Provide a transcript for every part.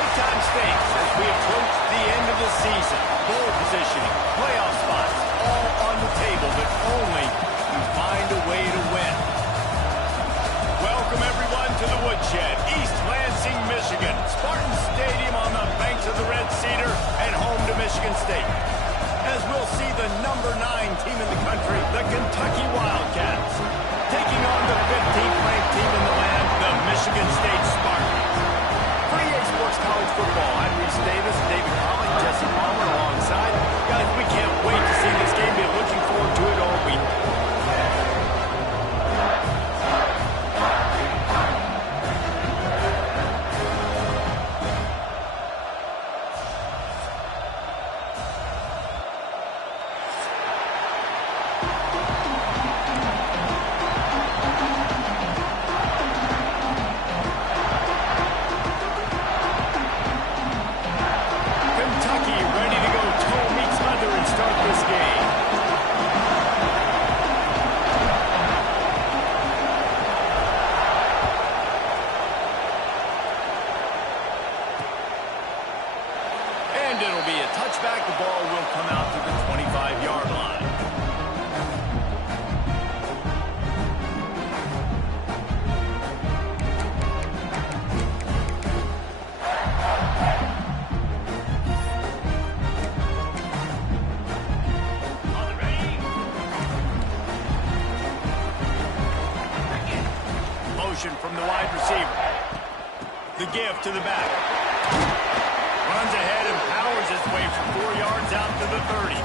Big-time stakes as we approach the end of the season. Bowl positioning, playoff spots, all on the table, but only you find a way to win. Welcome, everyone, to the Woodshed, East Lansing, Michigan. Spartan Stadium on the banks of the Red Cedar and home to Michigan State. As we'll see the number 9 team in the country, the Kentucky Wildcats, taking on the 15th ranked team in the land, the Michigan State Spartans. For EA Sports College Football, I'm Reese Davis, David Holland, Jesse Palmer alongside. Guys, we can't wait to see this game. We're looking forward to it all week. It'll be a touchback. The ball will come out to the 25-yard line. Motion from the wide receiver. The give to the back. Runs ahead and powers his way for 4 yards out to the 30.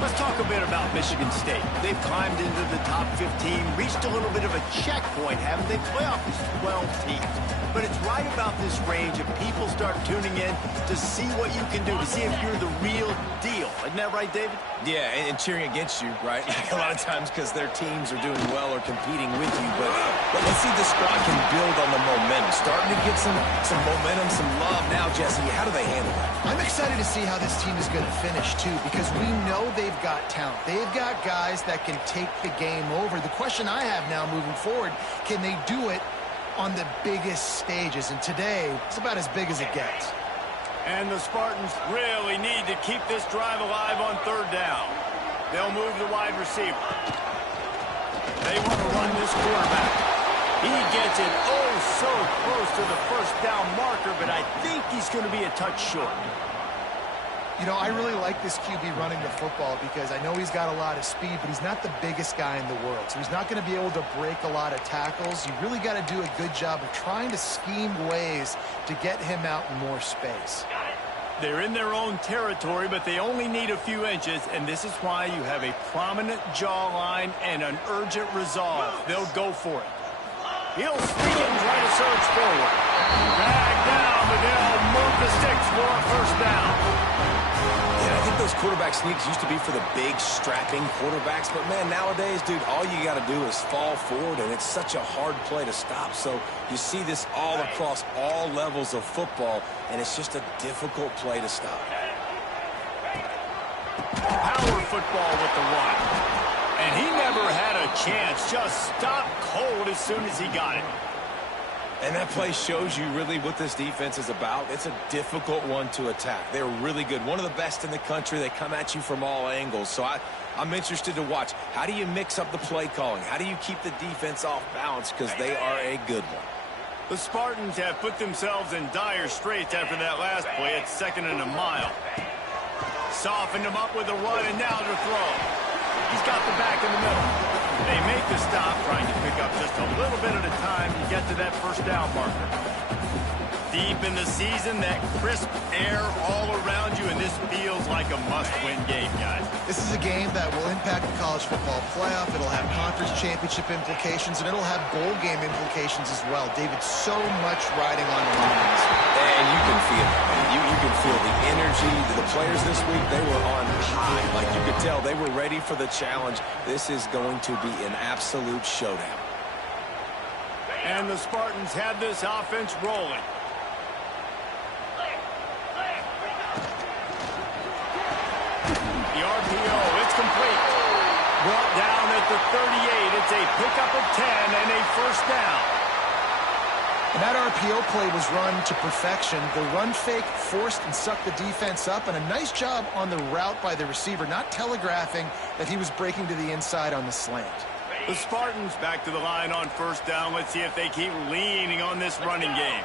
Let's talk a bit about Michigan State. They've climbed into the top 15, reached a little bit of a checkpoint, haven't they? Playoff is 12 teams. But it's right about this range if people start tuning in to see what you can do, to see if you're the real deal. Isn't that right, David? Yeah, and cheering against you, right? A lot of times because their teams are doing well or competing with you. But let's see if the squad can build on the momentum. Starting to get some momentum, some love. Now, Jesse, how do they handle that? I'm excited to see how this team is going to finish, too, because we know they've got talent. They've got guys that can take the game over. The question I have now moving forward, can they do it on the biggest stages? And today, it's about as big as it gets. And the Spartans really need to keep this drive alive on 3rd down. They'll move the wide receiver. They want to run this quarterback. He gets it oh so close to the 1st down marker, but I think he's going to be a touch short. You know, I really like this QB running the football because I know he's got a lot of speed, but he's not the biggest guy in the world. So he's not going to be able to break a lot of tackles. You really got to do a good job of trying to scheme ways to get him out in more space. They're in their own territory, but they only need a few inches, and this is why you have a prominent jawline and an urgent resolve. They'll go for it. He'll speed and try to surge forward. Drag down, but they'll move the sticks for a 1st down. Yeah, I think those quarterback sneaks used to be for the big, strapping quarterbacks. But, man, nowadays, dude, all you got to do is fall forward, and it's such a hard play to stop. So you see this all across all levels of football, and it's just a difficult play to stop. Power football with the one. And he never had a chance. Just stopped cold as soon as he got it. And that play shows you really what this defense is about. It's a difficult one to attack. They're really good. One of the best in the country. They come at you from all angles. So I'm interested to watch. How do you mix up the play calling? How do you keep the defense off balance? Because they are a good one. The Spartans have put themselves in dire straits after that last play. It's 2nd and a mile. Softened him up with a run, and now to throw. He's got the back in the middle. They make the stop, trying to pick up just a little bit at a time to get to that 1st down marker. Deep in the season, that crisp air all around you, and this feels like a must-win game, guys. This is a game that will impact the college football playoff. It'll have conference championship implications, and it'll have bowl game implications as well. David, so much riding on the lines. And you can feel it, man. You can feel the energy. The players this week, they were on high. Like you could tell, they were ready for the challenge. This is going to be an absolute showdown. And the Spartans have this offense rolling. The RPO, it's complete. Brought down at the 38. It's a pickup of 10 and a 1st down. And that RPO play was run to perfection. The run fake forced and sucked the defense up, and a nice job on the route by the receiver, not telegraphing that he was breaking to the inside on the slant. The Spartans back to the line on first down. Let's see if they keep leaning on this running game.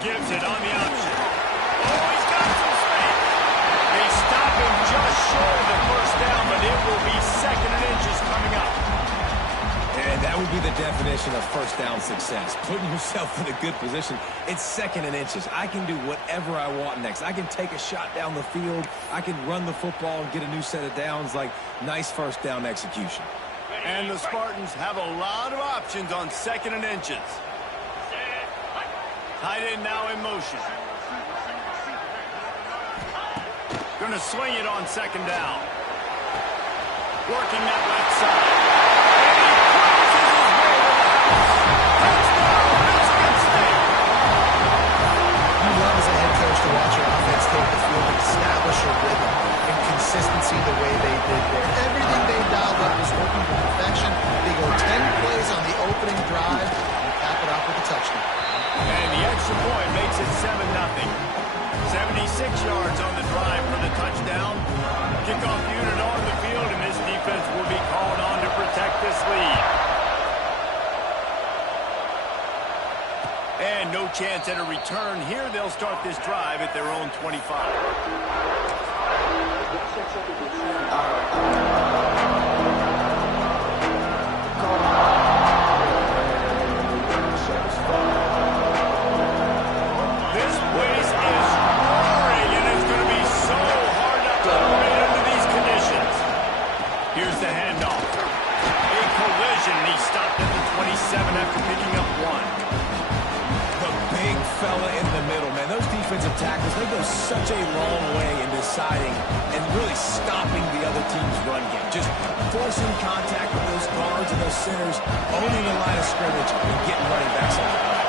Gives it on the option. Oh, he's got some space. They stop him just short of the first down, but it will be 2nd and inches coming up. And that would be the definition of first down success. Putting yourself in a good position. It's 2nd and inches. I can do whatever I want next. I can take a shot down the field. I can run the football and get a new set of downs. Like, nice first down execution. And the Spartans have a lot of options on 2nd and inches. Tight end now in motion. Going to swing it on 2nd down. Working that left side. To watch your offense take the field and establish a rhythm and consistency the way they did there. Everything they dialed up was working to perfection. They go 10 plays on the opening drive and cap it off with a touchdown. And the extra point makes it 7-0. 76 yards on the drive for the touchdown. Kickoff unit on the field, and this defense will be called on to protect this lead. And no chance at a return here. They'll start this drive at their own 25. This place is roaring, and it's going to be so hard not to operate under these conditions. Here's the handoff. A collision, and he stopped at the 27 after picking up 1. Big fella in the middle, man. Those defensive tackles, they go such a long way in deciding and really stopping the other team's run game. Just forcing contact with those guards and those centers, owning the line of scrimmage, and getting running backs on the line.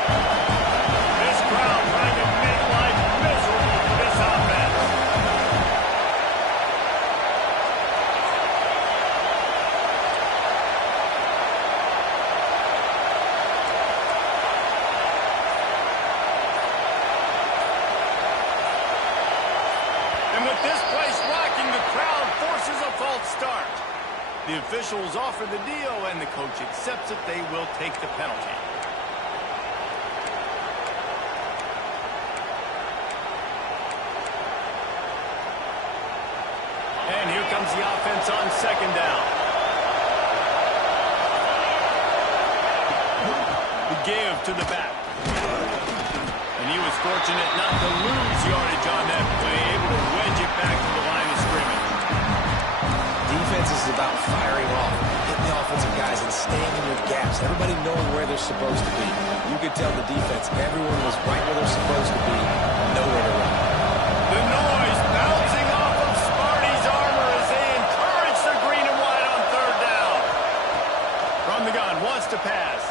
This crowd trying to make life miserable for this offense. Start. The officials offer the deal, and the coach accepts it. They will take the penalty. And here comes the offense on 2nd down. The give to the back. And he was fortunate not to lose yardage on that play, able to wedge it back to the line of scrimmage. Defense is about firing off, hitting the offensive guys, and staying in your gaps. Everybody knowing where they're supposed to be. You could tell the defense, everyone was right where they're supposed to be, nowhere to run. The noise bouncing off of Sparty's armor as they encourage the green and white on 3rd down. From the gun, wants to pass.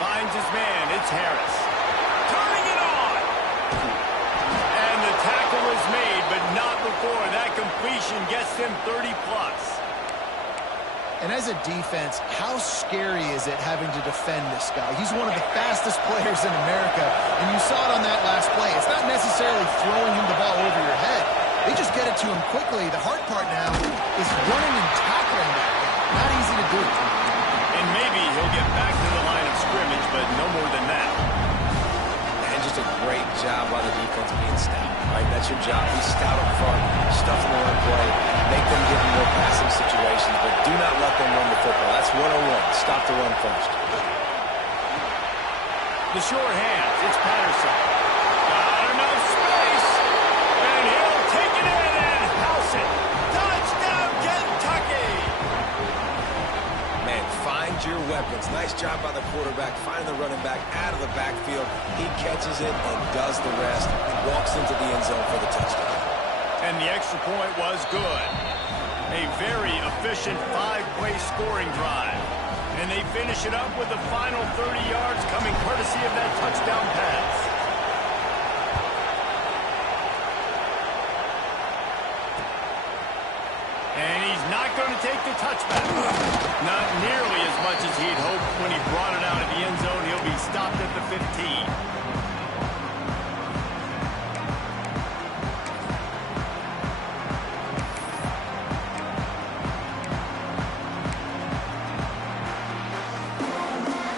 Finds his man, it's Harris. Turning it on! And the tackle is made, but not before that completion gets him 30-plus. And as a defense, how scary is it having to defend this guy? He's one of the fastest players in America, and you saw it on that last play. It's not necessarily throwing him the ball over your head. They just get it to him quickly. The hard part now is running and tackling that guy. Not easy to do. And maybe he'll get back to the line of scrimmage, but no more than that. And just a great job by the defense being stout, right? That's your job. Be stout up front, stuff in the run play, make them get in more passing situations, but do not let them run the football. That's 101. Stop the run first. The short hands, it's Patterson. Got enough space, and he'll take it in and house it. Touchdown, Kentucky! Man, find your weapons. Nice job by the quarterback, finding the running back out of the backfield. He catches it and does the rest. Walks into the end zone for the touchdown. And the extra point was good. A very efficient 5-play scoring drive. And they finish it up with the final 30 yards coming courtesy of that touchdown pass. And he's not going to take the touchback. Not nearly as much as he'd hoped when he brought it out of the end zone. He'll be stopped team.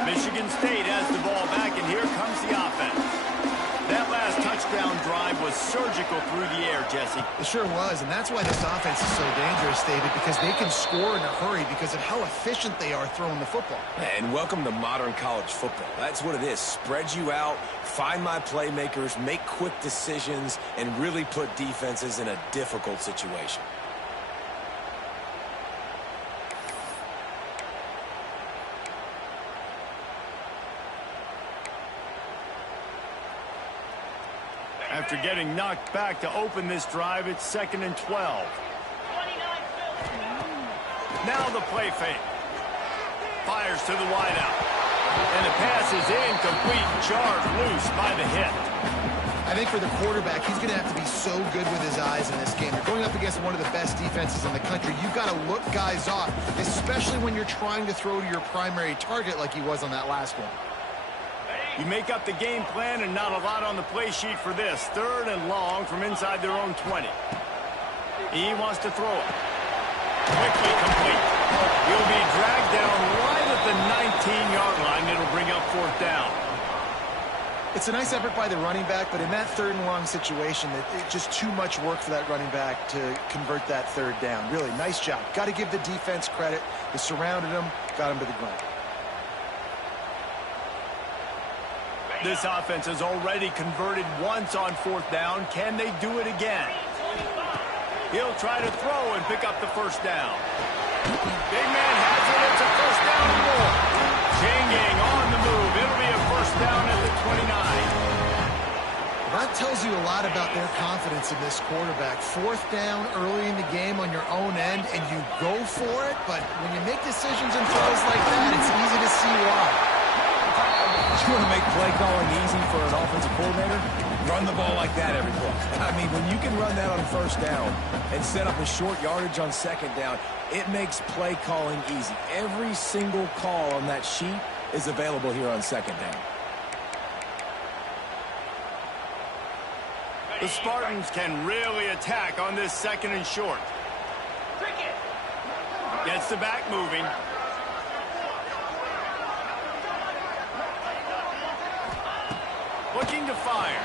Michigan State has the ball back, and here comes the offense. That last touchdown drive was surgical through the air, Jesse. It sure was, and that's why this offense is so dangerous, David, because they can score in a hurry because of how efficient they are throwing the football. And welcome to modern college football. That's what it is. Spread you out, find my playmakers, make quick decisions, and really put defenses in a difficult situation. After getting knocked back to open this drive, it's 2nd and 12. Now the play fake. Fires to the wideout. And the pass is incomplete, jarred loose by the hit. I think for the quarterback, he's going to have to be so good with his eyes in this game. You're going up against one of the best defenses in the country. You've got to look guys off, especially when you're trying to throw to your primary target like he was on that last one. You make up the game plan and not a lot on the play sheet for this. 3rd and long from inside their own 20. He wants to throw it. Quickly complete. He'll be dragged down right at the 19-yard line. It'll bring up 4th down. It's a nice effort by the running back, but in that 3rd and long situation, it's just too much work for that running back to convert that 3rd down. Really, nice job. Got to give the defense credit. They surrounded him, got him to the ground. This offense has already converted once on 4th down. Can they do it again? He'll try to throw and pick up the 1st down. Big man has it. It's a 1st down and more. Changing on the move. It'll be a 1st down at the 29. That tells you a lot about their confidence in this quarterback. 4th down early in the game on your own end, and you go for it, but when you make decisions and throws like that, it's easy to see why. You want to make play calling easy for an offensive coordinator? Run the ball like that every play. I mean, when you can run that on 1st down and set up a short yardage on 2nd down, it makes play calling easy. Every single call on that sheet is available here on 2nd down. The Spartans can really attack on this 2nd and short. Gets the back moving. Looking to fire.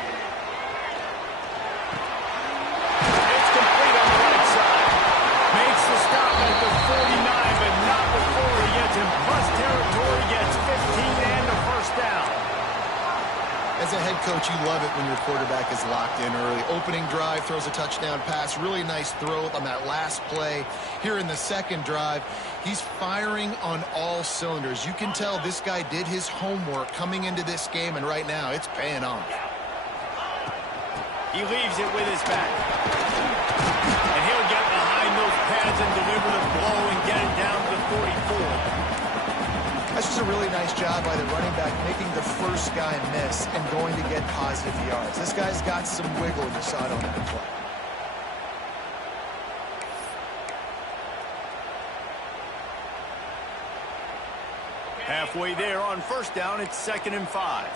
It's complete on the right side. Makes the stop at the 49, but not before he gets in plus territory, gets 15 and a 1st down. As a head coach, you love it when your quarterback is locked in early. Opening drive, throws a touchdown pass. Really nice throw on that last play. Here in the 2nd drive, he's firing on all cylinders. You can tell this guy did his homework coming into this game, and right now it's paying off. He leaves it with his back. And he'll get behind those pads and deliver the blow and get it down to the 44. That's just a really nice job by the running back, making the 1st guy miss and going to get positive yards. This guy's got some wiggle, and you saw it on that play. Halfway there on 1st down, it's 2nd and 5.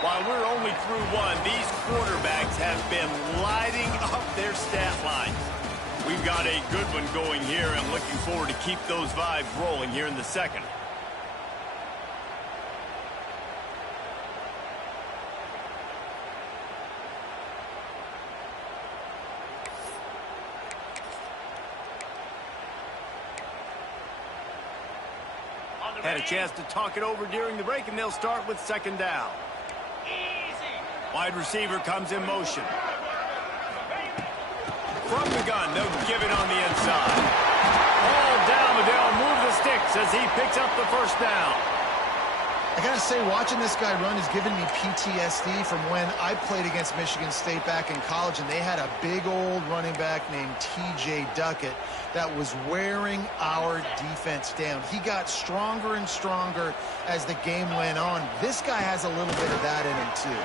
While we're only through one, these quarterbacks have been lighting up their stat line. We've got a good one going here. I'm looking forward to keep those vibes rolling here in the 2nd. Had a chance to talk it over during the break, and they'll start with 2nd down. Wide receiver comes in motion. From the gun, they'll give it on the inside. All down, but they'll move the sticks as he picks up the 1st down. I gotta say, watching this guy run has given me PTSD from when I played against Michigan State back in college, and they had a big old running back named T.J. Duckett that was wearing our defense down. He got stronger and stronger as the game went on. This guy has a little bit of that in him, too.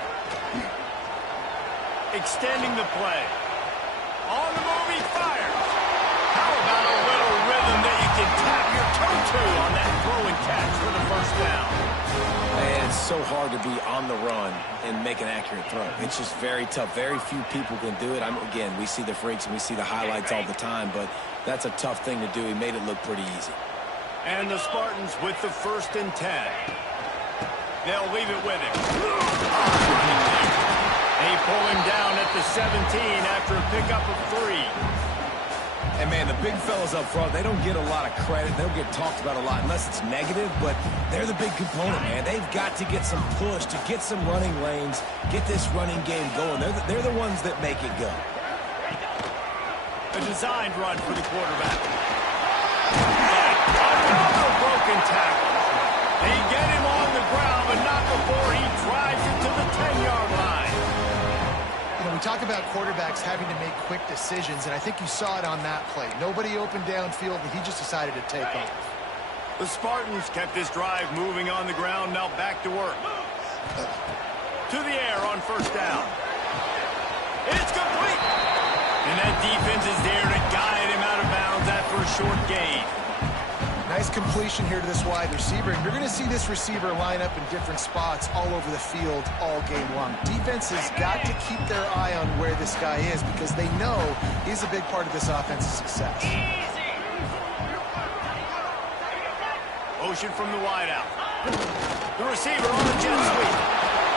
Extending the play. On the move, he fires. How about a little rhythm that you can tap your toe to on that throw and catch for the first down? Man, it's so hard to be on the run and make an accurate throw. It's just very tough. Very few people can do it. Again, we see the freaks and we see the highlights all the time, but that's a tough thing to do. He made it look pretty easy. And the Spartans with the 1st and 10. They'll leave it with him. They pull him down at the 17 after a pickup of 3. And, man, the big fellas up front, they don't get a lot of credit. They don't get talked about a lot unless it's negative, but they're the big component, man. They've got to get some push, to get some running lanes, get this running game going. They're the ones that make it go. A designed run for the quarterback. Another broken tackle. They get him on the ground, but not before he drives it to the 10-yard line. You know, we talk about quarterbacks having to make quick decisions, and I think you saw it on that play. Nobody opened downfield, and he just decided to take off. The Spartans kept this drive moving on the ground, now back to work. To the air on 1st down. It's complete. And that defense is there to guide him out of bounds after a short gain. Nice completion here to this wide receiver. And you're going to see this receiver line up in different spots all over the field all game long. Defense has got to keep their eye on where this guy is because they know he's a big part of this offense's success. Motion from the wideout. The receiver on the jet sweep.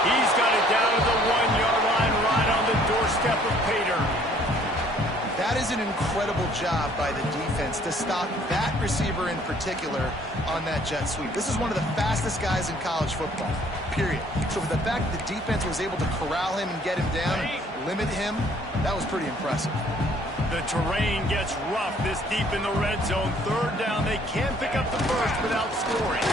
He's got it down to the 1-yard line right on the doorstep of Pater. That is an incredible job by the defense to stop that receiver in particular on that jet sweep. This is one of the fastest guys in college football, period. So for the fact that the defense was able to corral him and get him down and limit him, that was pretty impressive. The terrain gets rough this deep in the red zone. 3rd down, they can't pick up the first without scoring.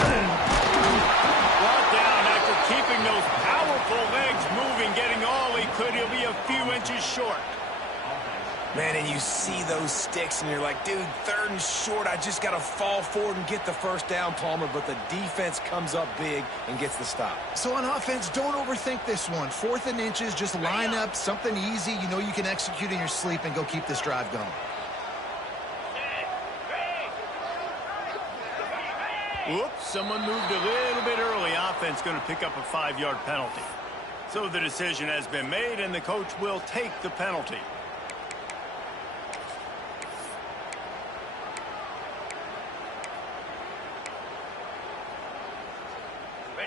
Brought down after keeping those powerful legs moving, getting all he could. He'll be a few inches short. Man, and you see those sticks, and you're like, dude, 3rd and short. I just got to fall forward and get the first down, Palmer. But the defense comes up big and gets the stop. So on offense, don't overthink this one. 4th and inches, just line up something easy you know you can execute in your sleep and go keep this drive going. Whoops, someone moved a little bit early. Offense going to pick up a 5-yard penalty. So the decision has been made, and the coach will take the penalty.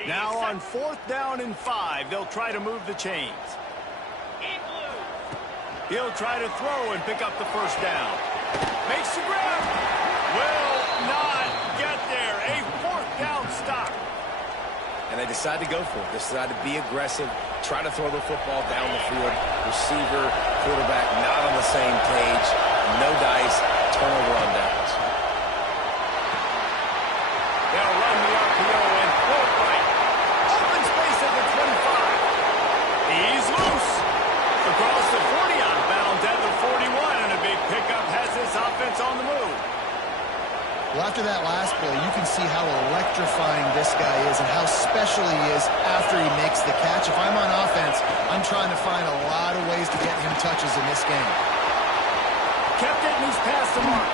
Now on 4th down and 5, they'll try to move the chains. He'll try to throw and pick up the first down. Makes the grab. Will not get there. A 4th down stop. And they decide to go for it. They decide to be aggressive, try to throw the football down the field. Receiver, quarterback not on the same page. No dice, turnover on downs. They'll run the RPO and throw it right. Open space at the 25. He's loose. Across the 40 out of bounds at the 41, and a big pickup has this offense on the move. Well, after that last play, you can see how electrifying this guy is and how special he is after he makes the catch. If I'm on offense, I'm trying to find a lot of ways to get him touches in this game. Kept it, and he's past the mark.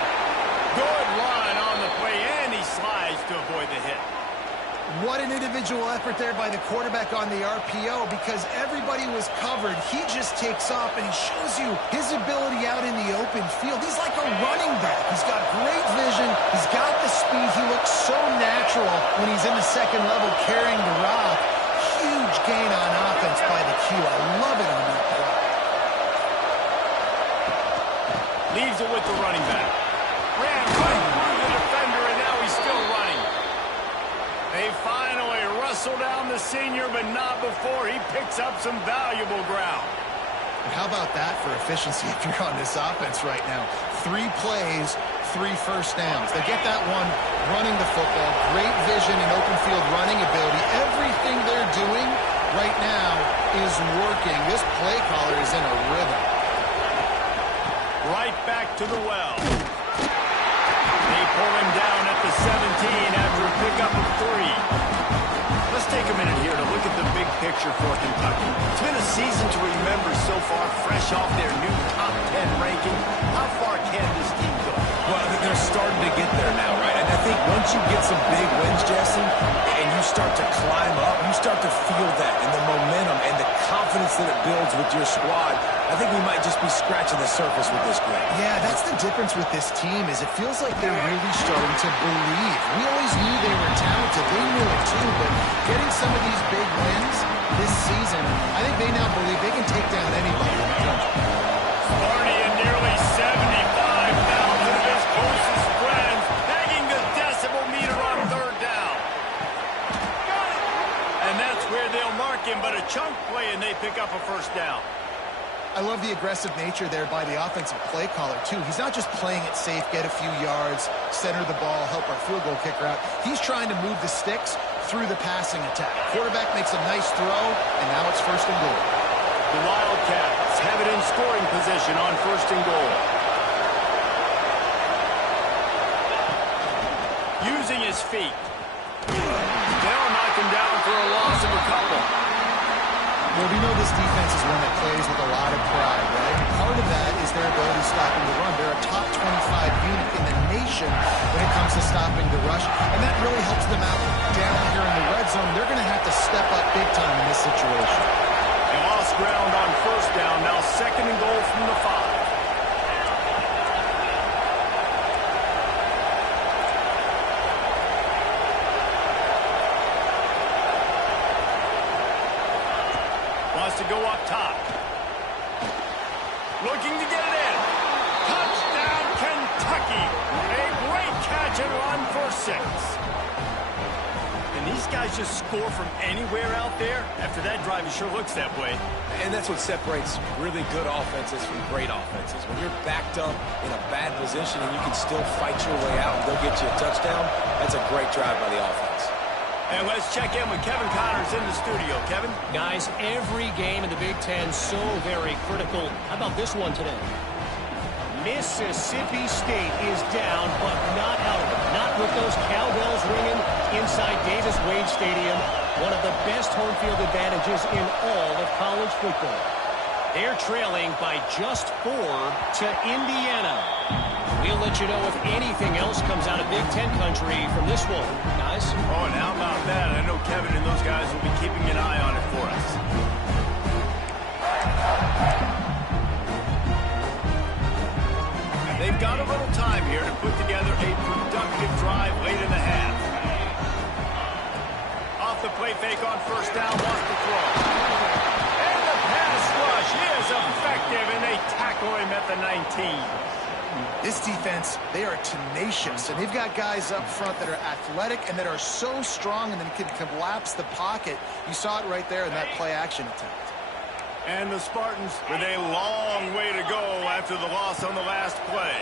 Good line on the play, and he slides to avoid the hit. What an individual effort there by the quarterback on the RPO because everybody was covered. He just takes off, and he shows you his ability out in the open field. He's like a running back. He's got great vision. He's got the speed. He looks so natural when he's in the second level carrying the rock. Huge gain on offense by the Q. I love it on that play. Leaves it with the running back. Ran right through the defender, and now he's still running. They finally wrestle down the senior, but not before he picks up some valuable ground. And how about that for efficiency if you're on this offense right now? 3 plays, 3 first downs. They get that one running the football, great vision and open field running ability. Every now is working. This play caller is in a rhythm. Right back to the well. They pull him down at the 17 after a pickup of 3. Let's take a minute here to look at the big picture for Kentucky. It's been a season to remember so far, fresh off their new top 10 ranking. How far can this team go? Well, I think they're starting to get there now, right? And I think once you get some big wins, Jesse, and you start to climb up, you start to feel that and the momentum and the confidence that it builds with your squad. I think we might just be scratching the surface with this group. Yeah, that's the difference with this team is it feels like they're really starting to believe. We always knew they were talented. They knew it too, but getting some of these big wins this season, I think they now believe they can take down anybody in the country. Sparty and nearly 75,000 of his closest friends hanging the decibel meter on third down. And that's where they'll mark him, but a chunk play and they pick up a first down. I love the aggressive nature there by the offensive play caller, too. He's not just playing it safe, get a few yards, center the ball, help our field goal kicker out. He's trying to move the sticks through the passing attack. Quarterback makes a nice throw, and now it's first and goal. The Wildcats have it in scoring position on first and goal. Using his feet. They'll knock him down for a loss of a couple. Well, we know this defense is one that plays with a lot of pride, right? Part of that is their ability stopping the run. They're a top 25 unit in the nation when it comes to stopping the rush, and that really helps them out down here in the red zone. They're going to have to step up big time in this situation. They lost ground on first down. Now second and goal from the 5. Wants to go up top. Looking to get it in. Touchdown, Kentucky. A great catch and run for 6. And these guys just score from anywhere out there. After that drive, it sure looks that way. And that's what separates really good offenses from great offenses. When you're backed up in a bad position and you can still fight your way out and go get you a touchdown, that's a great drive by the offense. And let's check in with Kevin Connors in the studio. Kevin? Guys, every game in the Big Ten so very critical. How about this one today? Mississippi State is down, but not out of it. Not with those cowbells ringing inside Davis-Wade Stadium. One of the best home field advantages in all of college football. They're trailing by just 4 to Indiana. We'll let you know if anything else comes out of Big Ten country from this one, guys. Oh, and how about that? I know Kevin and those guys will be keeping an eye on it for us. They've got a little time here to put together a productive drive late in the half. Off the play fake on first down, wants to throw. And the pass rush is effective, and they tackle him at the 19. This defense, they are tenacious, and they've got guys up front that are athletic and that are so strong and then can collapse the pocket. You saw it right there in that play-action attempt. And the Spartans with a long way to go after the loss on the last play.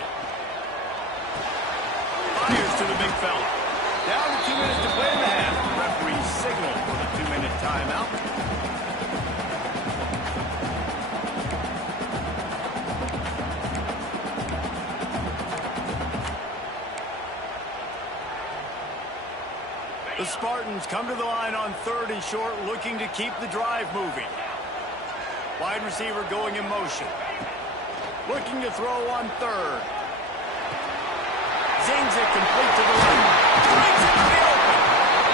Fires to the big fella. Down to 2 minutes to play in the half. The referee signal for the 2-minute timeout. The Spartans come to the line on 3rd and short, looking to keep the drive moving. Wide receiver going in motion. Looking to throw on 3rd. Zings it complete to the right. Brings it to the open.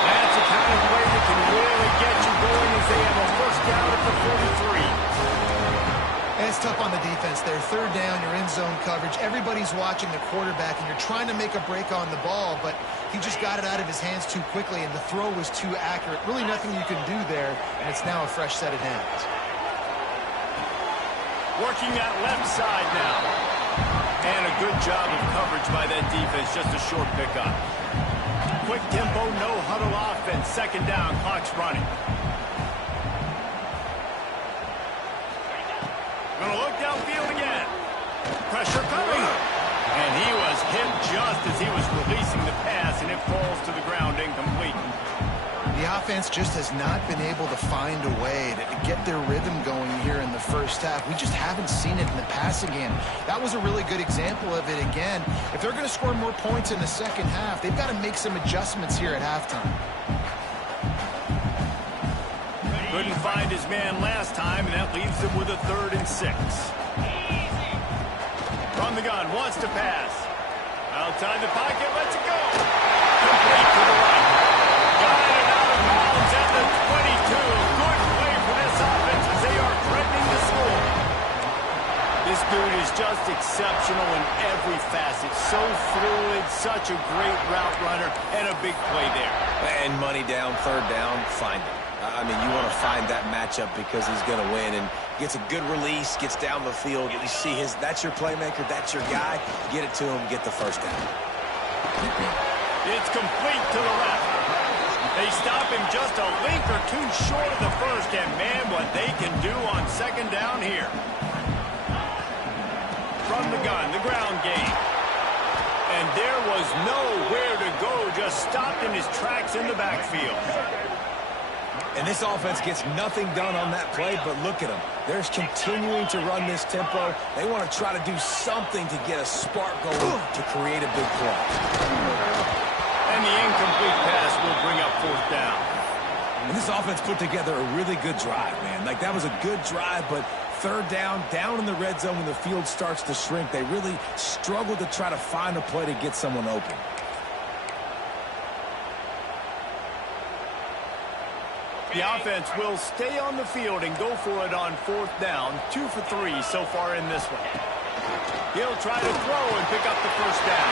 That's the kind of play that can really get you going as they have a first down at the 43. And it's tough on the defense there. 3rd down, you're in zone coverage. Everybody's watching the quarterback, and you're trying to make a break on the ball, but he just got it out of his hands too quickly, and the throw was too accurate. Really nothing you can do there, and it's now a fresh set of hands. Working that left side now. And a good job of coverage by that defense. Just a short pickup. Quick tempo, no huddle offense. 2nd down, clock's running. Gonna look downfield again. Pressure coming. And he was hit just as he was releasing the pass, and it falls to the ground incomplete. The offense just has not been able to find a way to get their rhythm going here in the first half. We just haven't seen it in the passing game. That was a really good example of it again. If they're going to score more points in the second half, they've got to make some adjustments here at halftime. Couldn't find his man last time, and that leaves him with a 3rd and 6. From the gun, wants to pass. Outside the pocket, lets it go. Complete to the right. Got it out of bounds at the 22. Good play for this offense as they are threatening to score. This dude is just exceptional in every facet. So fluid, such a great route runner, and a big play there. And money down, 3rd down, find it. I mean, you want to find that matchup because he's going to win, and gets a good release, gets down the field. You see that's your playmaker, that's your guy. Get it to him, get the 1st down. It's complete to the left. They stop him just a link or two short of the 1st, and man, what they can do on 2nd down here. From the gun, the ground game. And there was nowhere to go, just stopped in his tracks in the backfield. And this offense gets nothing done on that play, but look at them. They're continuing to run this tempo. They want to try to do something to get a spark going to create a big play. And the incomplete pass will bring up 4th down. And this offense put together a really good drive, man. Like, that was a good drive, but 3rd down in the red zone when the field starts to shrink, they really struggle to try to find a play to get someone open. The offense will stay on the field and go for it on 4th down. 2 for 3 so far in this one. He'll try to throw and pick up the 1st down.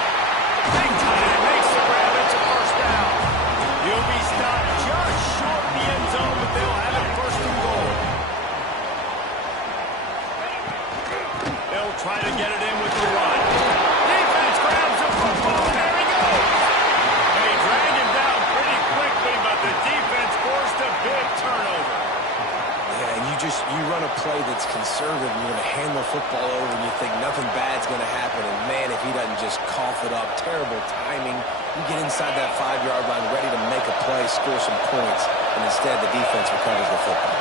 Big time, makes the grab. It's a 1st down. He'll be stopped just short of the end zone, but they'll have it 1st and goal. They'll try to get it in with the run. Defense grabs the football. There he goes. They drag him down pretty quickly, but the defense forced a big turnover. Yeah, and you run a play that's conservative, you're going to hand the football over, and you think nothing bad's going to happen, and man, if he doesn't just cough it up, terrible timing. You get inside that 5-yard line ready to make a play, score some points, and instead the defense recovers the football.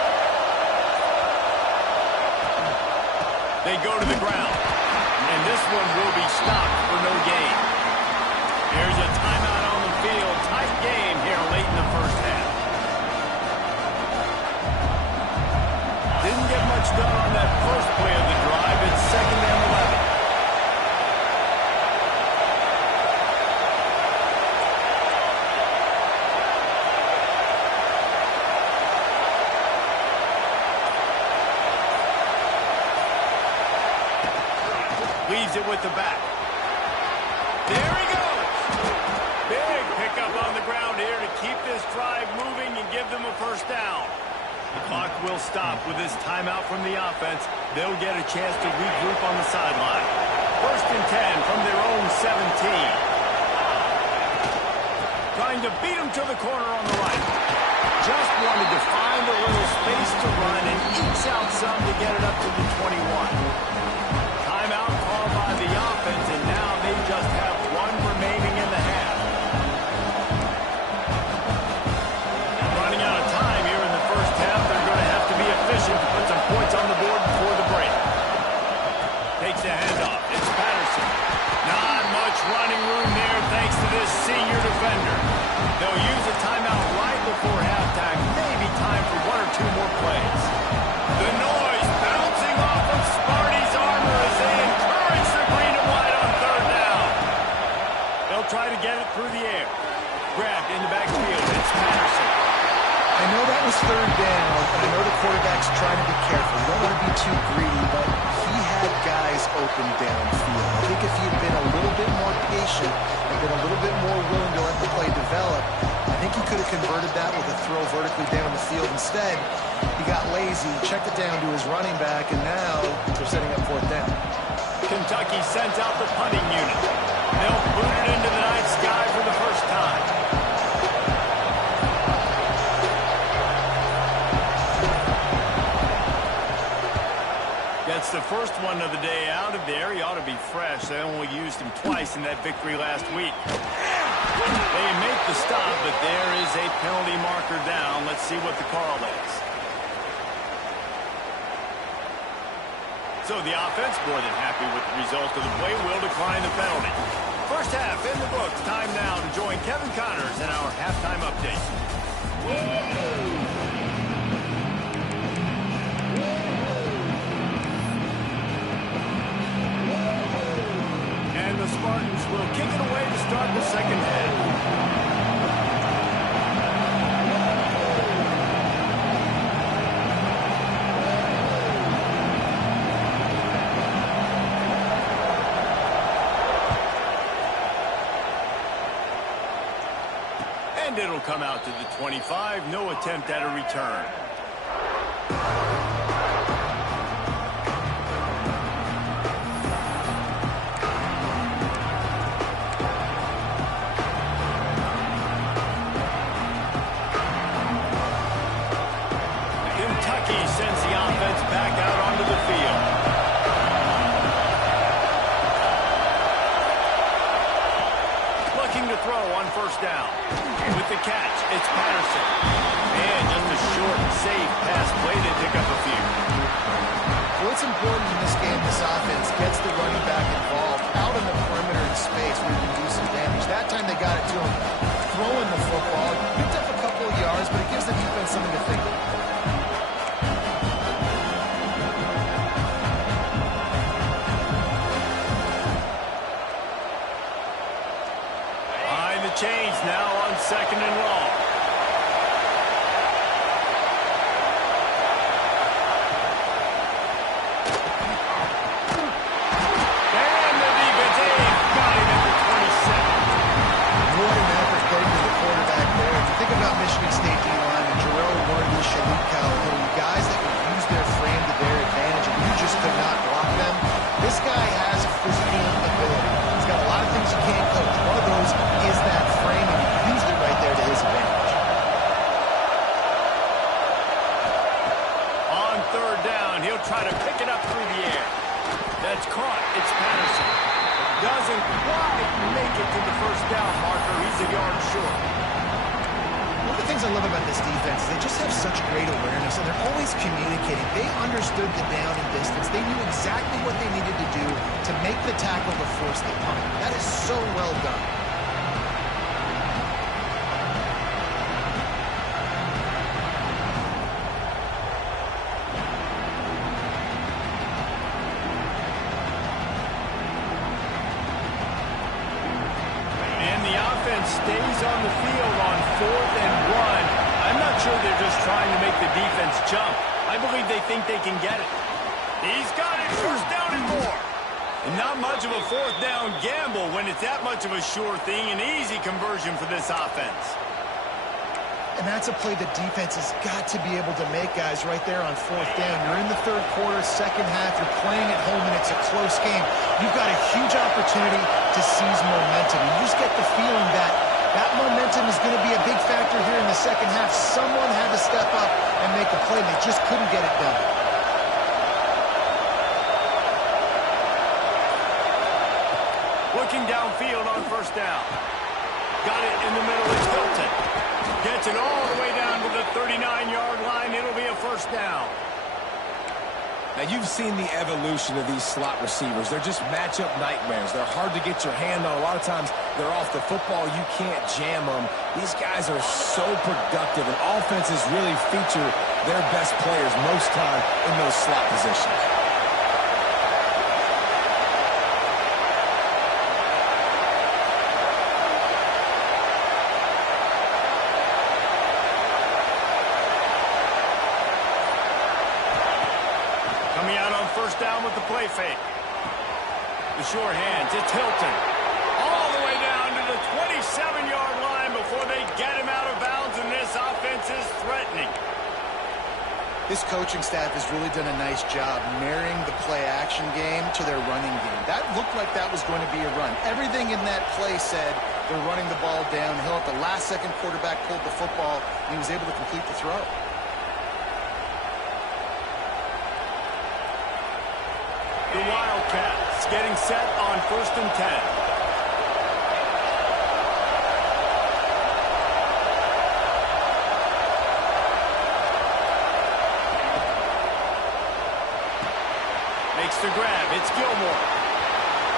They go to the ground, and this one will be stopped for no gain. Here's a timeout on the field. Tight game here late in the first half. Didn't get much done on that first play of the drive. It's 2nd and 11. Leaves it with the back. There he goes. Big pickup on the ground here to keep this drive moving and give them a 1st down. The clock will stop with this timeout from the offense. They'll get a chance to regroup on the sideline. 1st and 10 from their own 17. Trying to beat him to the corner on the right. Just wanted to find a little space to run and ekes out some to get it up to the 21. Timeout called by the offense, and now they just have 1 remaining in the half. Running out of time here in the first half. They're going to have to be efficient to put some points on the board before the break. Takes the handoff. It's Patterson. Not much running room there thanks to this senior defender. They'll use a timeout right before halftime. Maybe time for 1 or 2 more plays. The noise bouncing off of Sparty's armor as they encourage the green and white on 3rd down. They'll try to get it through the air. Grabbed in the backfield. It's Patterson. I know that was 3rd down, and I know the quarterback's trying to be careful. You don't want to be too greedy, but he had guys open downfield. I think if he'd been a little bit more patient and been a little bit more willing to let the play develop, I think he could have converted that with a throw vertically down the field. Instead, he got lazy, checked it down to his running back, and now they're setting up 4th down. Kentucky sends out the punting unit. They'll boot it into the night sky for the first time. Gets the first one of the day out of there. He ought to be fresh. They only used him twice in that victory last week. They make the stop, but there is a penalty marker down. Let's see what the call is. So the offense, more than happy with the result of the play, will decline the penalty. First half in the books. Time now to join Kevin Connors in our halftime update. And the Spartans will kick it away to start the second half. And it'll come out to the 25. No attempt at a return. Kentucky sends the offense back out onto the field. Looking to throw on first down. With the catch, it's Patterson. And just a short, safe pass play to pick up a few. What's important in this game, this offense gets the running back involved out in the perimeter in space where you can do some damage. That time they got it to him throwing the football. Picked up a couple of yards, but it gives the defense something to think of. Chains now on second and long. And the defense got him at the 27. What an effort played to the quarterback there. If you think about Michigan State D-line and Jarrell Worthy, Shaluk Calhoun, guys that could use their frame to their advantage, and you just could not block them. This guy has physical ability. He's got a lot of things you can't coach. One of those is that frame, and he used it right there to his advantage. On third down, he'll try to pick it up through the air. That's caught. It's Patterson. Doesn't quite make it to the first down marker. He's a yard short. One of the things I love about this defense is they just have such great awareness, and they're always communicating. They understood the down and distance. They knew exactly what they needed to do to make the tackle to force the punt. That is so well done. Stays on the field on 4th and 1. I'm not sure they're just trying to make the defense jump. I believe they think they can get it. He's got it. First down and more. And not much of a fourth down gamble when it's that much of a sure thing. An easy conversion for this offense. And that's a play the defense has got to be able to make, guys, right there on 4th down. You're in the third quarter, second half. You're playing at home, and it's a close game. You've got a huge opportunity to seize momentum. You just get the feeling that that momentum is going to be a big factor here in the second half. Someone had to step up and make a play. They just couldn't get it done. Looking downfield on first down. Got it in the middle. It's Hilton. Gets it all the way down to the 39-yard line. It'll be a first down. Now, you've seen the evolution of these slot receivers. They're just matchup nightmares. They're hard to get your hand on. A lot of times, they're off the football. You can't jam them. These guys are so productive, and offenses really feature their best players most time in those slot positions. Coming out on first down with the play fake. The short hands, it's Hilton. All the way down to the 27-yard line before they get him out of bounds, and this offense is threatening. This coaching staff has really done a nice job marrying the play-action game to their running game. That looked like that was going to be a run. Everything in that play said they're running the ball downhill. At the last second, quarterback pulled the football, and he was able to complete the throw. The Wildcats getting set on 1st and 10. makes the grab. It's Gilmore.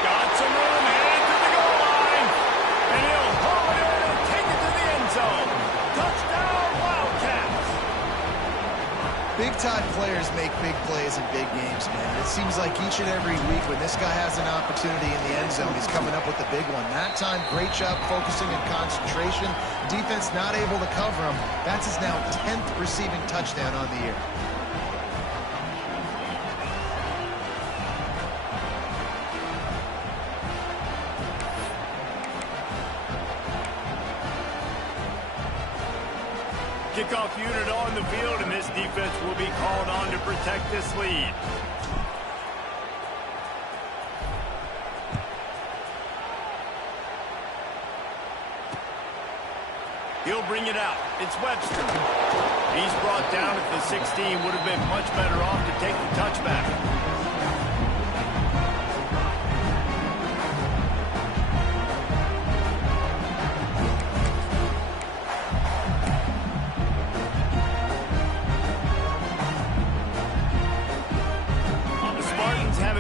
Got some room, headed to the goal line. And he'll haul it in and take it to the end zone. Touchdown, Wildcats. Big-time players make big plays in big games, man. It seems like each and every week when this guy has an opportunity in the end zone, he's coming up with the big one. That time, great job focusing and concentration. Defense not able to cover him. That's his now 10th receiving touchdown on the year. Kickoff unit on the field, and this defense will be called on to protect this lead. He'll bring it out. It's Webster. He's brought down at the 16. Would have been much better off to take the touchback.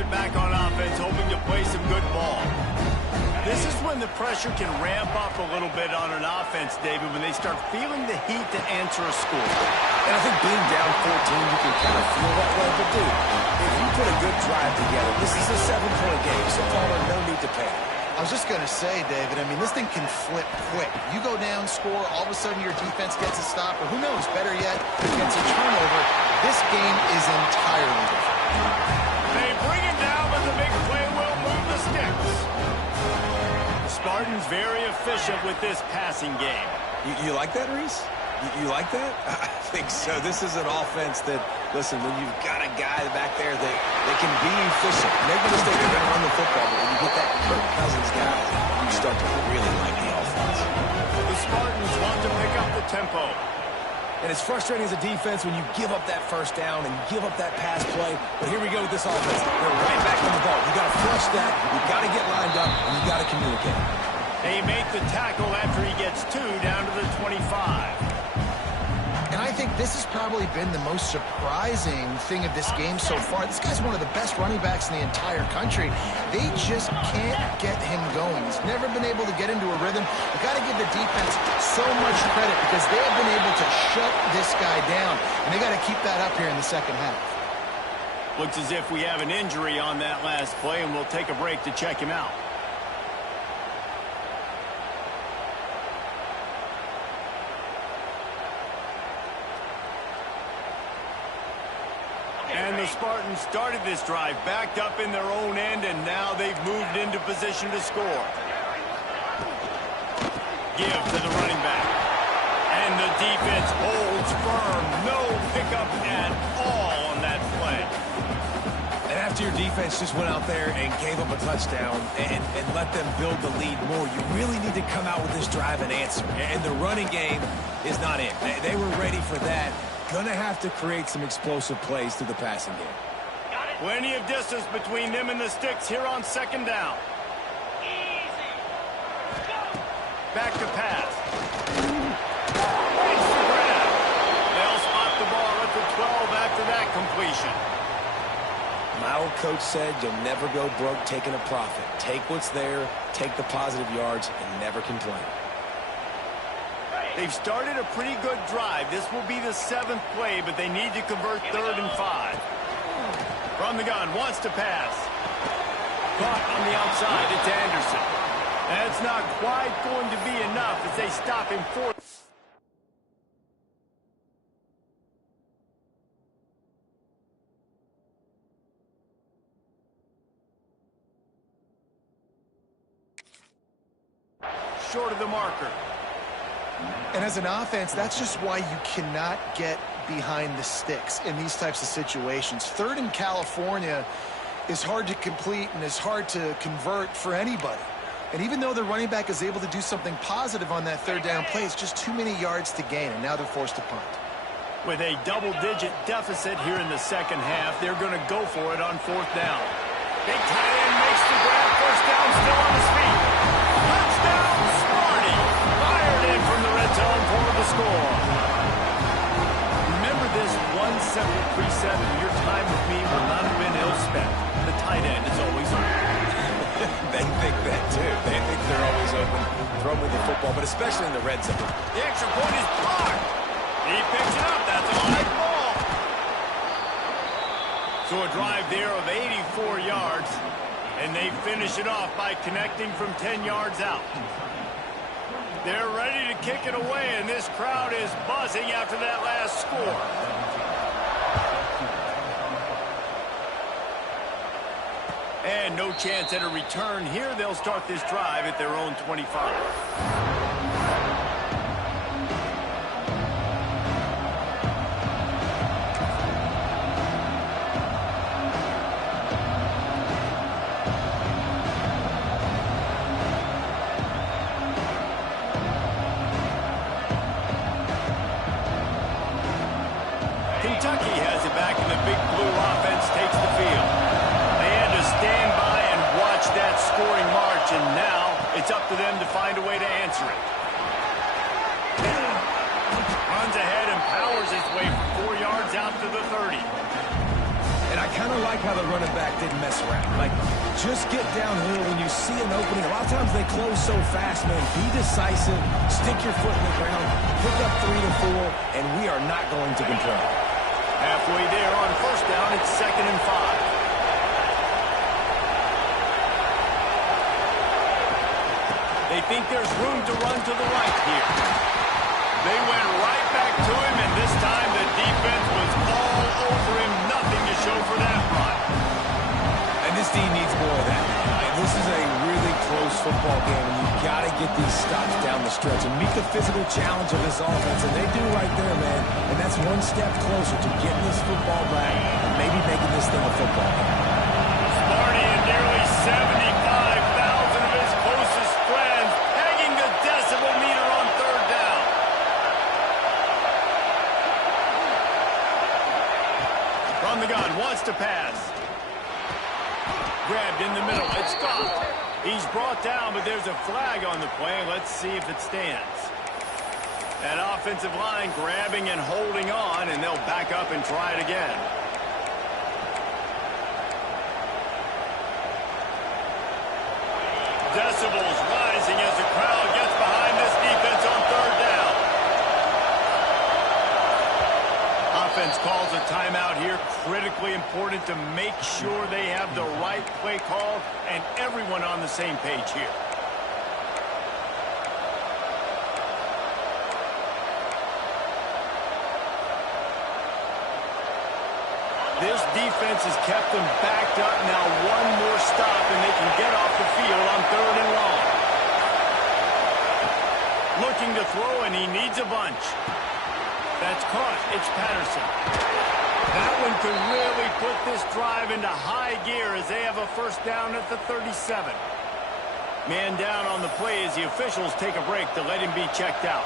Back on offense, hoping to play some good ball. This is when the pressure can ramp up a little bit on an offense, David, when they start feeling the heat to answer a score. And I think being down 14, you can kind of feel that way. But, dude, if you put a good drive together, this is a 7-point game, so Palmer, no need to panic. I was just going to say, David, I mean, this thing can flip quick. You go down, score, all of a sudden your defense gets a stop, or who knows, better yet, gets a turnover. This game is entirely different. They bring it down, but the big play will move the sticks. The Spartans very efficient with this passing game. You like that, Reese? You like that? I think so. This is an offense that, listen, when you've got a guy back there that can be efficient. Make no mistake, they're going to run the football, but when you get that Kirk Cousins guy, you start to really like the offense. The Spartans want to pick up the tempo. And it's frustrating as a defense when you give up that first down and give up that pass play. But here we go with this offense. They're right back on the ball. You got to flush that. You got to get lined up, and you got to communicate. They make the tackle after he gets 2 down to the 25. And I think this has probably been the most surprising thing of this game so far. This guy's one of the best running backs in the entire country. They just can't get him going. He's never been able to get into a rhythm. You've got to give the defense so much credit because they have been able to shut this guy down. And they got to keep that up here in the second half. Looks as if we have an injury on that last play, and we'll take a break to check him out. And the Spartans started this drive, backed up in their own end, and now they've moved into position to score. Give to the running back. And the defense holds firm. No pickup at all on that play. And after your defense just went out there and gave up a touchdown and let them build the lead more, you really need to come out with this drive and answer. And the running game is not it. They were ready for that. Going to have to create some explosive plays through the passing game. Plenty of distance between them and the sticks here on second down. Back to pass. Makes the grab. They'll spot the ball at the 12 after that completion. My old coach said you'll never go broke taking a profit. Take what's there, take the positive yards, and never complain. They've started a pretty good drive. This will be the 7th play, but they need to convert 3rd and 5. From the gun, wants to pass. Caught on the outside, it's Anderson. That's not quite going to be enough as they stop him 4. Short of the marker. And as an offense, that's just why you cannot get behind the sticks in these types of situations. 3rd in California is hard to complete and is hard to convert for anybody. And even though the running back is able to do something positive on that 3rd down play, it's just too many yards to gain, and now they're forced to punt. With a double-digit deficit here in the second half, they're going to go for it on 4th down. Big tight end makes the grab. 1st down, still on his feet. Touchdown, Sparty. Fired in from the red zone for the score. Remember this one simple precept: your time with me will not have been ill spent. The especially in the red zone. The extra point is blocked. He picks it up. That's a live ball. So a drive there of 84 yards, and they finish it off by connecting from 10 yards out. They're ready to kick it away, and this crowd is buzzing after that last score. And no chance at a return here. They'll start this drive at their own 25. Kentucky has it back, and the big blue offense takes the field. They had to stand by and watch that scoring march, and now it's up to them to find a way to answer it. Runs ahead and powers his way for 4 yards out to the 30. And I kind of like how the running back didn't mess around. Like, just get downhill when you see an opening. A lot of times they close so fast, man. Be decisive, stick your foot in the ground, pick up 3 to 4, and we are not going to complain. Halfway there on first down, it's 2nd and 5. They think there's room to run to the right here. They went right back to him, and this time the defense was all over him. Nothing to show for that run. And this team needs more of that. This is a really close football game, and you've got to get these stops down the stretch and meet the physical challenge of this offense, and they do right there, man. And that's one step closer to getting this football back and maybe making this thing a football game. Smarty and nearly 75,000 of his closest friends pegging the decibel meter on third down. From the gun, wants to pass. Grabbed in the middle. It's stopped. He's brought down, but there's a flag on the play. Let's see if it stands. That offensive line grabbing and holding on, and they'll back up and try it again. Decibels rising as the crowd gets behind this defense on third down. Offense calls a timeout here. Critically important to make sure they have the right play call and everyone on the same page here. This defense has kept them backed up. Now one more stop and they can get off the field on 3rd and long. Looking to throw, and he needs a bunch. That's caught. It's Patterson. That one could really put this drive into high gear as they have a first down at the 37. Man down on the play as the officials take a break to let him be checked out.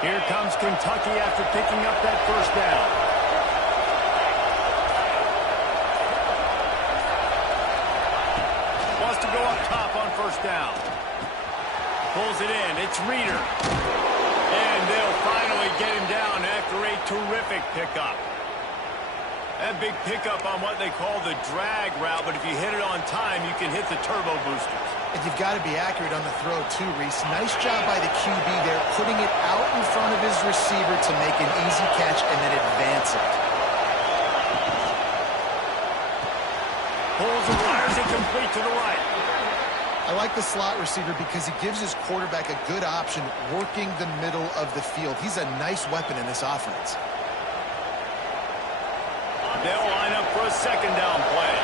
Here comes Kentucky after picking up that first down. Wants to go up top on first down. Pulls it in. It's Reeder. And they'll finally get him down after a terrific pickup. That big pickup on what they call the drag route, but if you hit it on time, you can hit the turbo boosters. And you've got to be accurate on the throw, too, Reese. Nice job by the QB there, putting it out in front of his receiver to make an easy catch and then advance it. Pulls and wires it complete to the right. I like the slot receiver because he gives his quarterback a good option working the middle of the field. He's a nice weapon in this offense. They'll line up for a second down play.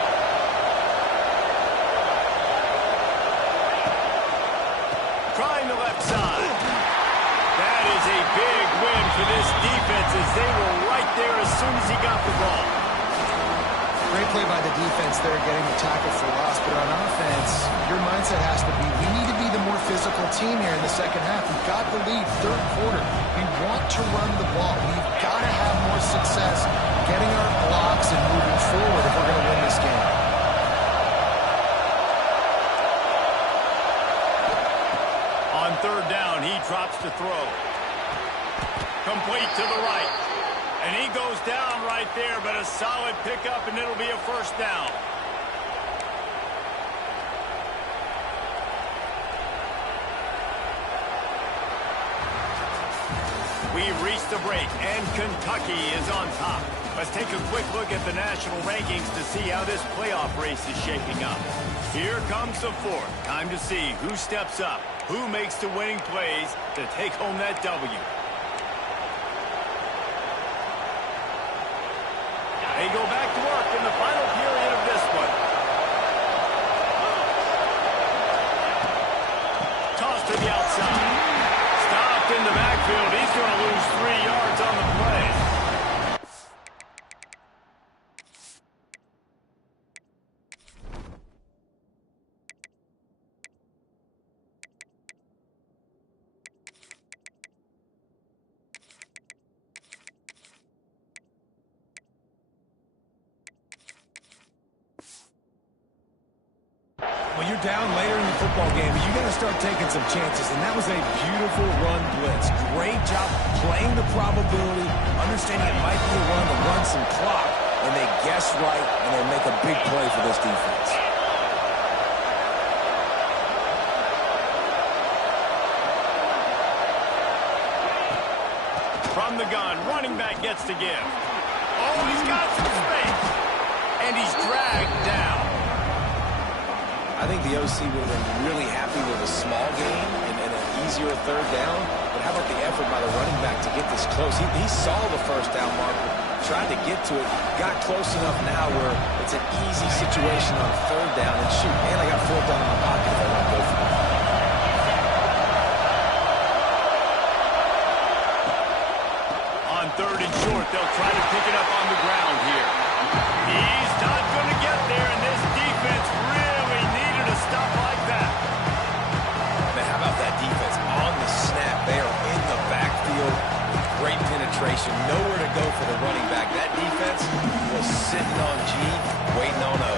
Trying the left side. That is a big win for this defense as they were right there as soon as he got the ball. Great play by the defense there, getting the tackle for loss. But on offense, your mindset has to be, we need to be the more physical team here in the second half. We've got the lead, third quarter. We want to run the ball. We've got to have more success getting our blocks and moving forward if we're going to win this game. On third down, he drops to throw. Complete to the right. And he goes down right there, but a solid pickup, and it'll be a first down. We've reached the break, and Kentucky is on top. Let's take a quick look at the national rankings to see how this playoff race is shaping up. Here comes the fourth. Time to see who steps up, who makes the winning plays to take home that W. They go back to work in the final period of this one. Toss to the outside. Stopped in the backfield. He's going to lose 3 yards on the play. When you're down later in the football game, you got to start taking some chances, and that was a beautiful run blitz. Great job playing the probability, understanding it might be a run to run some clock, and they guess right, and they make a big play for this defense. From the gun, running back gets to give. Oh, he's got some space. And he's dragged down. I think the OC would have been really happy with a small gain and an easier third down. But how about the effort by the running back to get this close? He saw the first down marker, tried to get to it, got close enough now where it's an easy situation on third down. And shoot, man, I got fourth down in my pocket if I want to go for it. On third and short, they'll try to pick it up on the ground here. He's not going to get there, and this defense really needed a stop like that. Man, how about that defense on the snap? They are in the backfield with great penetration. Nowhere to go for the running back. That defense was sitting on G, waiting on O.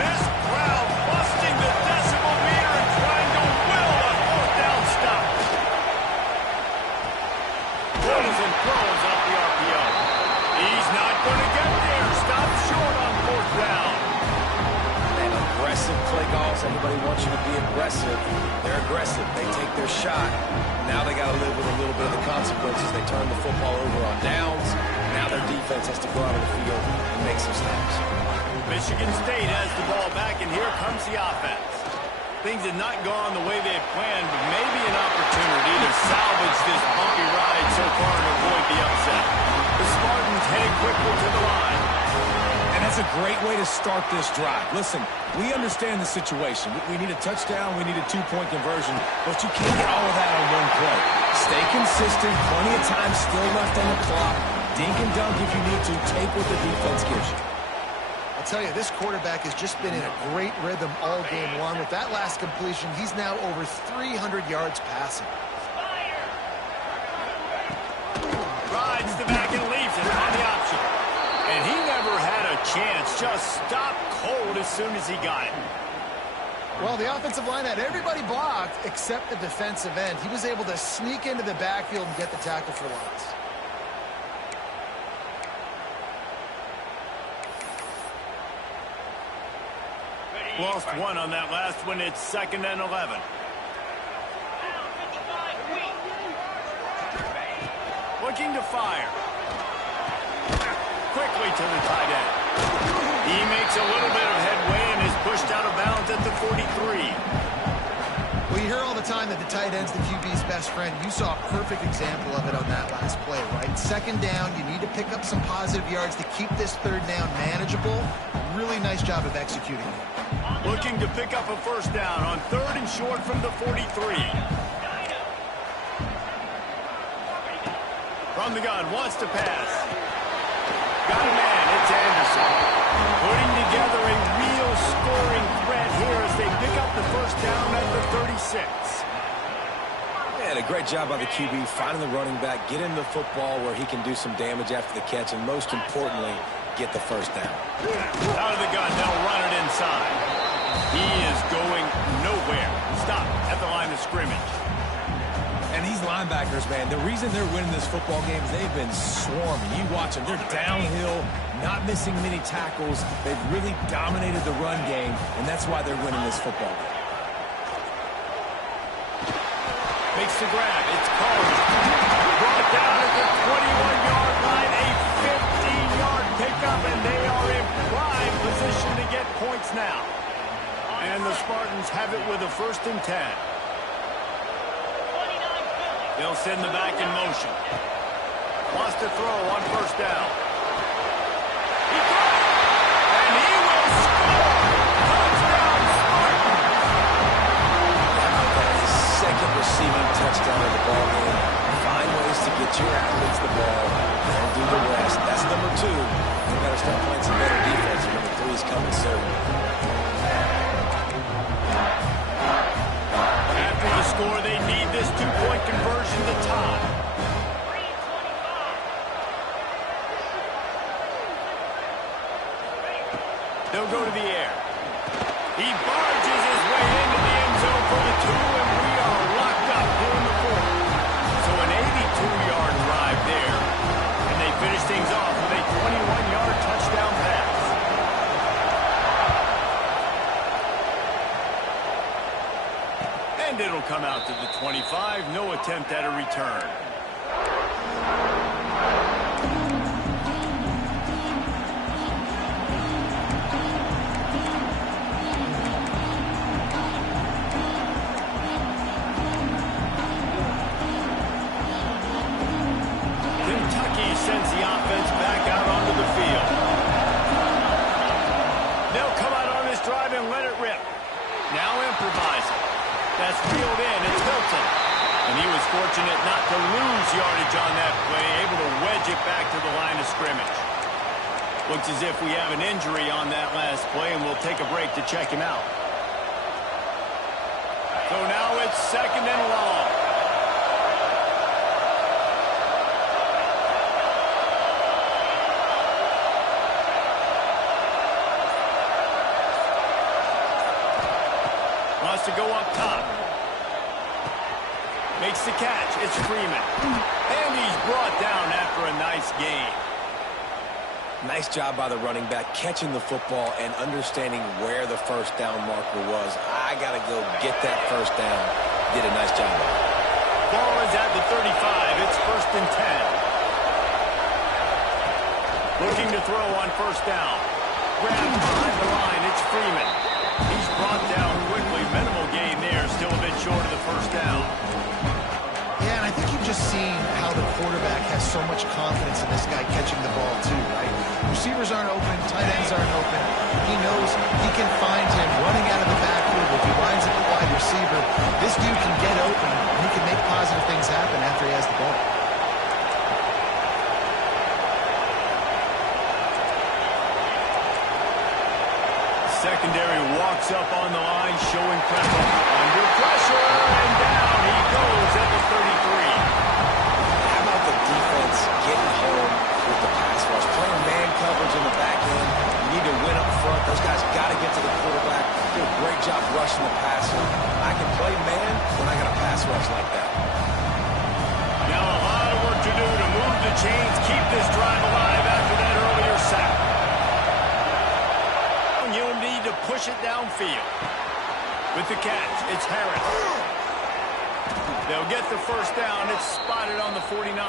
This crowd busting the decibel meter and trying to will a fourth down stop. Pulls and throws up the RPO. He's not going to get there. Stop short on fourth down. And aggressive play calls. Everybody wants you to be aggressive. They're aggressive. They take their shot. Now they got to live with a little bit of the consequences. They turn the football over on downs. Now their defense has to go out on the field and make some stops. Michigan State has the ball back, and here comes the offense. Things had not gone the way they had planned, but maybe an opportunity to salvage this bumpy ride so far and avoid the upset. The Spartans headed quickly to the line. And that's a great way to start this drive. Listen, we understand the situation. We need a touchdown. We need a two-point conversion. But you can't get all of that on one play. Stay consistent. Plenty of time still left on the clock. Dink and dunk if you need to. Take what the defense gives you. I'll tell you, this quarterback has just been in a great rhythm all game long. With that last completion, he's now over 300 yards passing. Rides the back and leaves it on the option. And he never had a chance. Just stopped cold as soon as he got it. Well, the offensive line had everybody blocked except the defensive end. He was able to sneak into the backfield and get the tackle for loss. Lost one on that last one. It's 2nd and 11. Looking to fire. Quickly to the tight end. He makes a little bit of headway and is pushed out of bounds at the 43. Well, you hear all the time that the tight end's the QB's best friend. You saw a perfect example of it on that last play, right? Second down, you need to pick up some positive yards to keep this third down manageable. Really nice job of executing it. Looking to pick up a first down on 3rd and short from the 43. From the gun, wants to pass. Got a man, it's Anderson. Putting together a real scoring threat here as they pick up the first down at the 36. And a great job by the QB finding the running back, get him the football where he can do some damage after the catch, and most importantly, get the first down. Out of the gun, they'll run it inside. He is going nowhere. Stop at the line of scrimmage. And these linebackers, man, the reason they're winning this football game is they've been swarming. You watch them. They're downhill, not missing many tackles. They've really dominated the run game, and that's why they're winning this football game. Makes the grab. It's called. Brought down at the 21-yard line. A 15-yard pickup, and they are in prime position to get points now. And the Spartans have it with a 1st and 10. They'll send the back in motion. Wants to throw on 1st down. He got it! And he will score! Touchdown, Spartans! How about that? His 2nd receiving touchdown of the ball game. Find ways to get your athletes the ball. They'll do the rest. That's number 2. You better start playing some better defense. Number 3 is coming soon. After the score, they need this 2-point conversion to tie. They'll go to the air. He barges his way into the end zone for the 2, and we are locked up here in the 4th. So an 82-yard drive there, and they finish things off with a 21-yard touchdown pass. And it'll come out to the 25. No attempt at a return. Kentucky sends the offense back out onto the field. They'll come out on this drive and let it rip. Now improvising. That's reeled in. It's Hilton. And he was fortunate not to lose yardage on that play, able to wedge it back to the line of scrimmage. Looks as if we have an injury on that last play, and we'll take a break to check him out. So now it's 2nd and long. Wants to go up top. Makes the catch. It's Freeman. And he's brought down after a nice gain. Nice job by the running back, catching the football and understanding where the 1st down marker was. I got to go get that 1st down. Did a nice job. Ball is at the 35. It's 1st and 10. Looking to throw on 1st down. Grabbed behind the line. It's Freeman. He's brought down quickly. Minimal gain there. Still a bit short of the 1st down. Yeah, and I think you've just seen how the quarterback has so much confidence in this guy catching the ball too, right? Receivers aren't open, tight ends aren't open. He knows he can find him running out of the backfield. If he lines up a wide receiver, this dude can get open, and he can make positive things happen after he has the ball. Secondary walks up on the line, showing pressure. Under pressure, and down he goes at the 33. How about the defense getting home with the pass rush? Playing man coverage in the back end. You need to win up front. Those guys got to get to the quarterback. Do a great job rushing the passer. I can play man when I got a pass rush like that. Now a lot of work to do to move the chains, keep this drive alive after that earlier sack. You'll need to push it downfield. With the catch, it's Harris. They'll get the 1st down. It's spotted on the 49.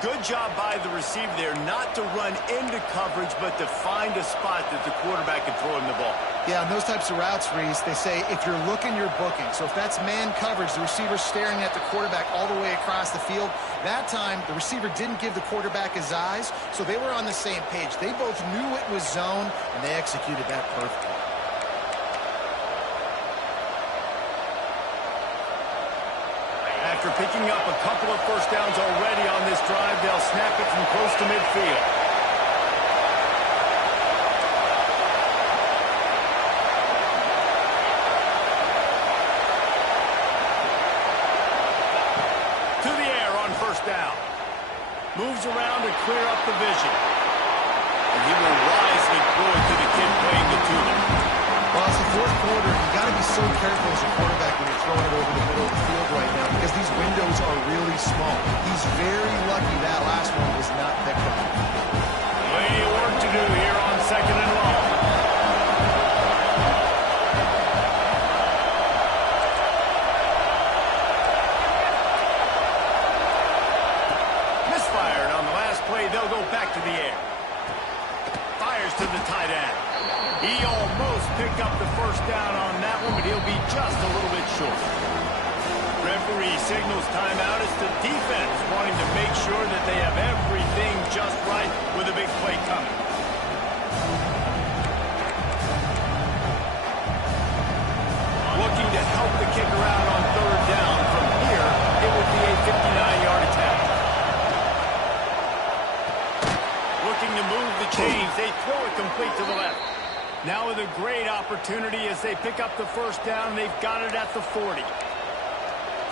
Good job by the receiver there not to run into coverage, but to find a spot that the quarterback can throw him the ball. Yeah, on those types of routes, Reese, they say if you're looking, you're booking. So if that's man coverage, the receiver's staring at the quarterback all the way across the field. That time, the receiver didn't give the quarterback his eyes, so they were on the same page. They both knew it was zone, and they executed that perfectly. After picking up a couple of 1st downs already on this drive, they'll snap it from close to midfield. To the air on 1st down. Moves around to clear up the vision. And he will wisely throw it to the kid playing the tuba. Well, it's the 4th quarter. quarter, you got to be so careful as a quarterback when you're throwing it over the middle of the field right now because these windows are really small. He's very lucky that last one was not picked up. Plenty of work to do here on 2nd and long. Misfired on the last play. They'll go back to the air. Fires to the tight end. He almost picked up the first down on that one, but he'll be just a little bit short. Referee signals timeout. It's the defense wanting to make sure that they have everything just right with a big play coming. Looking to help the kicker out on 3rd down. From here, it would be a 59-yard attack. Looking to move the chains. They throw it complete to the left. Now with a great opportunity as they pick up the first down. They've got it at the 40.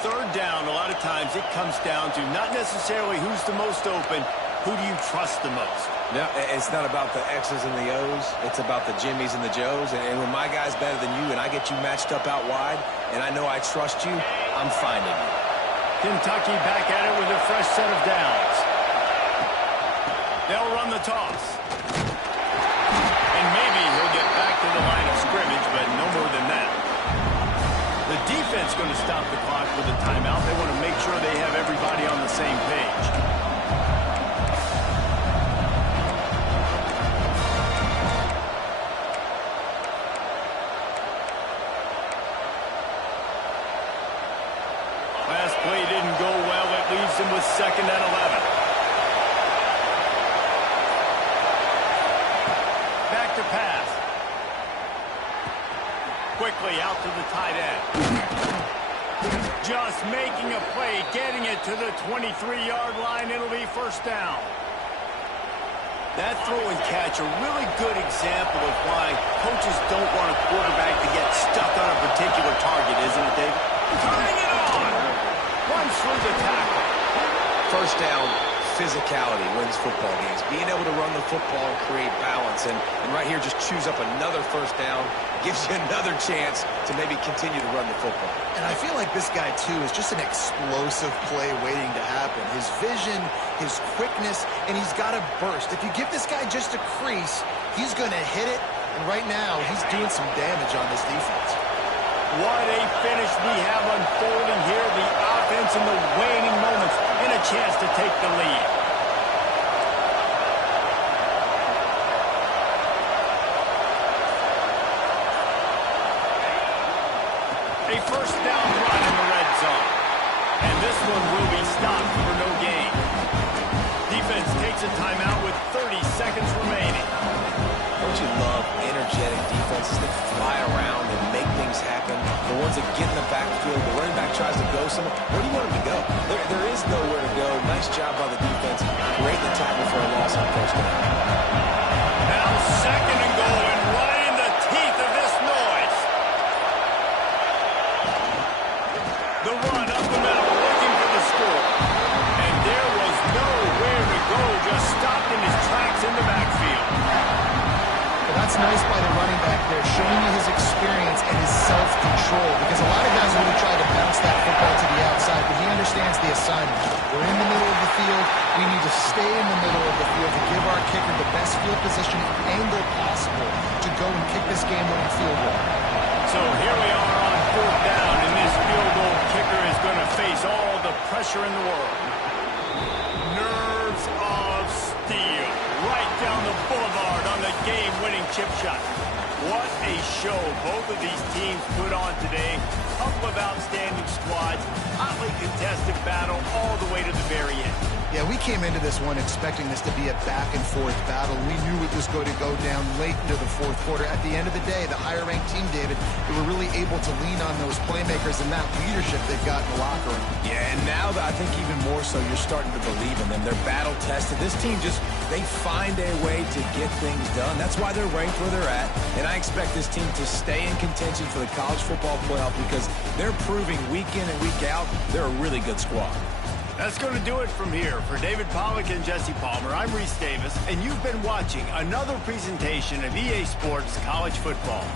3rd down, a lot of times it comes down to not necessarily who's the most open, who do you trust the most? No, it's not about the X's and the O's. It's about the Jimmies and the Joes. And when my guy's better than you and I get you matched up out wide and I know I trust you, I'm finding you. Kentucky back at it with a fresh set of downs. They'll run the toss. And maybe he'll get back to the line of scrimmage, but no more than that. The defense going to stop the clock with a timeout. They want to make sure they have everybody on the same page. Last play didn't go well. It leaves them with 2nd and 11. Back to pass. Quickly out to the tight end. Just making a play, getting it to the 23-yard line. It'll be 1st down. That throw and catch, a really good example of why coaches don't want a quarterback to get stuck on a particular target, isn't it, David? Turning it on. Runs through the tackle. 1st down, physicality wins football games. Being able to run the football and create balance. And right here, just choose up another 1st down. Gives you another chance to maybe continue to run the football. And I feel like this guy, too, is just an explosive play waiting to happen. His vision, his quickness, and he's got a burst. If you give this guy just a crease, he's going to hit it. And right now, he's doing some damage on this defense. What a finish we have unfolding here. The offense in the waning moments and a chance to take the lead. A 1st down run in the red zone. And this one will be stopped for no gain. Defense takes a timeout with 30 seconds remaining. Don't you love energetic defenses that fly around and make things happen? The ones that get in the backfield, the running back tries to go somewhere. Where do you want him to go? There is nowhere to go. Nice job by the defense. Great the tackle for a loss on 1st down. Now 2nd and goal, and right in the teeth of this noise. The run up the middle, looking for the score. And there was nowhere to go, just stopped in his tracks in the backfield. Well, that's nice by the running back there, showing you his experience and his self-control, because a lot of guys really try to bounce that football to the outside, but he understands the assignment. We're in the middle of the field. We need to stay in the middle of the field to give our kicker the best field position angle possible to go and kick this game-winning field goal. So here we are on 4th down, and this field goal kicker is going to face all the pressure in the world. Nerves of steel. Right down the boulevard on the game-winning chip shot. What a show both of these teams put on today. Couple of outstanding squads. Hotly contested battle all the way to the very end. Yeah, we came into this one expecting this to be a back-and-forth battle. We knew it was going to go down late into the 4th quarter. At the end of the day, the higher-ranked team, David, they were really able to lean on those playmakers and that leadership they've got in the locker room. Yeah, and now I think even more so, you're starting to believe in them. They're battle-tested. This team they find a way to get things done. That's why they're ranked where they're at. And I expect this team to stay in contention for the college football playoff because they're proving week in and week out they're a really good squad. That's going to do it from here. For David Pollack and Jesse Palmer, I'm Reese Davis, and you've been watching another presentation of EA Sports College Football.